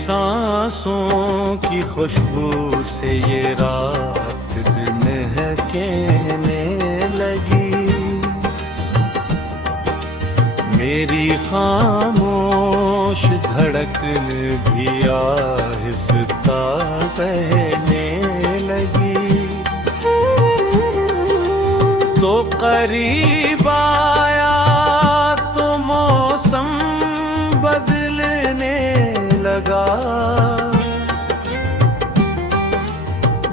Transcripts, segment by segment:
सांसों की खुशबू से ये रात महकने लगी। मेरी खामोश धड़कन भी आहिस्ता बहने लगी। तो करीब आया तो मौसम बदलने लगा।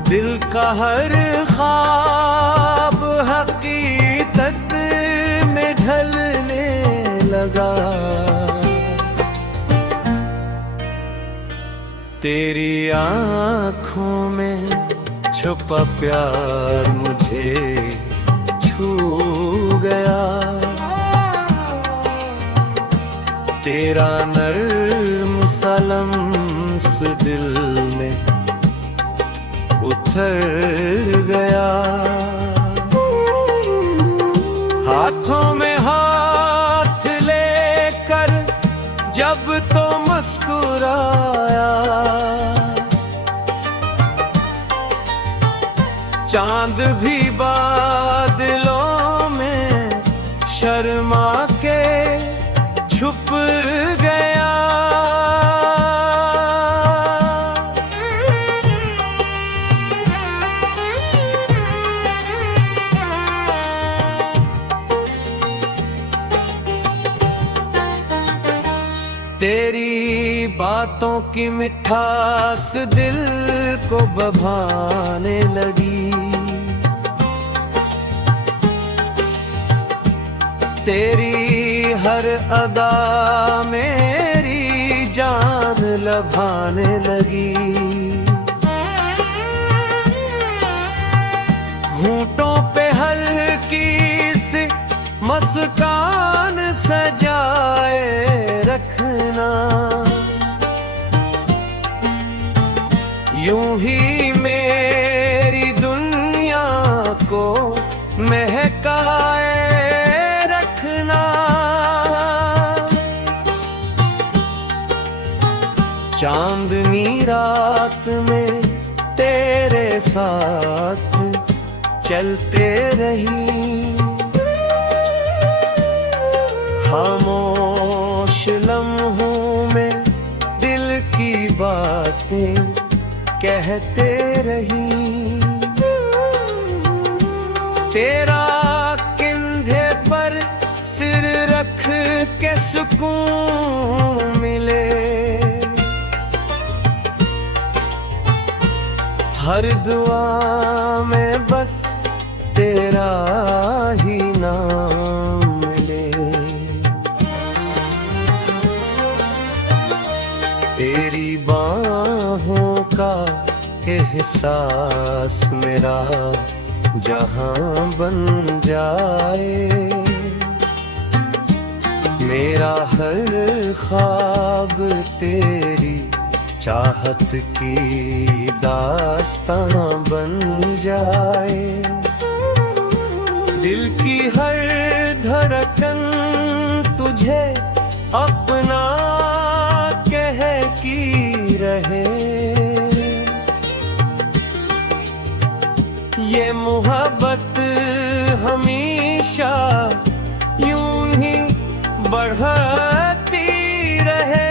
दिल का हर ख्वाब हकीकत में ढलने लगा। तेरी आँखों में छुपा प्यार मुझे छू गया। तेरा नर्म सा लम्स दिल में उतर गया। हाथों में हाथ लेकर जब तो मुस्कुराया। चांद भी बादलों में शर्मा के छुप गया। तेरी बातों की मिठास दिल को बभाने लगी। तेरी हर अदा मेरी जान लभाने लगी। होंठों पे हल्की सी मुस्कान सजाए रखना। यूं ही मेरी दुनिया को महकाए रखना। चांदनी रात में तेरे साथ चलते रही। खामोश लम्हों में दिल की बातें कहते रही। तेरा कंधे पर सिर रख के सुकून मिले। हर दुआ में बस तेरा ही नाम मिले। तेरी बाहों का एहसास मेरा जहां बन जाए। मेरा हर ख्वाब तेरी चाहत की दास्तां बन जाए। दिल की हर धड़कन तुझे अपना कह की रहे। ये मोहब्बत हमेशा यूं ही बढ़ती रहे।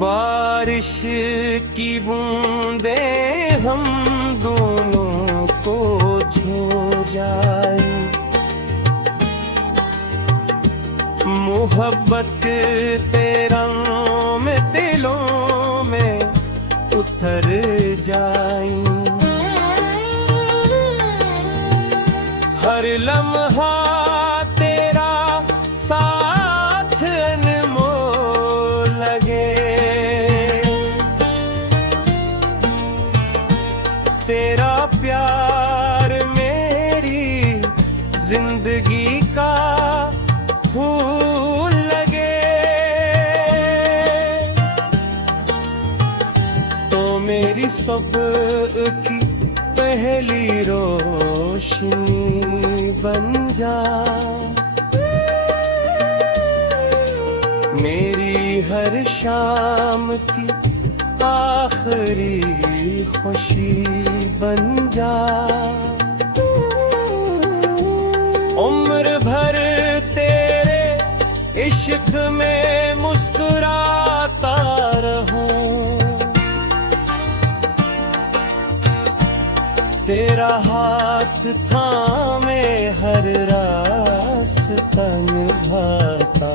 बारिश की बूंदें हम दोनों को छू जाए। मोहब्बत तेरा में दिलों में उतर जाए। हर लम्हा तेरा साथ अनमोल लगे। तेरा प्यार मेरी जिंदगी का फूल लगे तो मेरी सुबह की पहली रोशनी बन जा। मेरी हर शाम की आखिरी खुशी बन जा। उम्र भर तेरे इश्क में मुस्कुराता रहूं, तेरा हाथ थामे हर रास्ता निभाता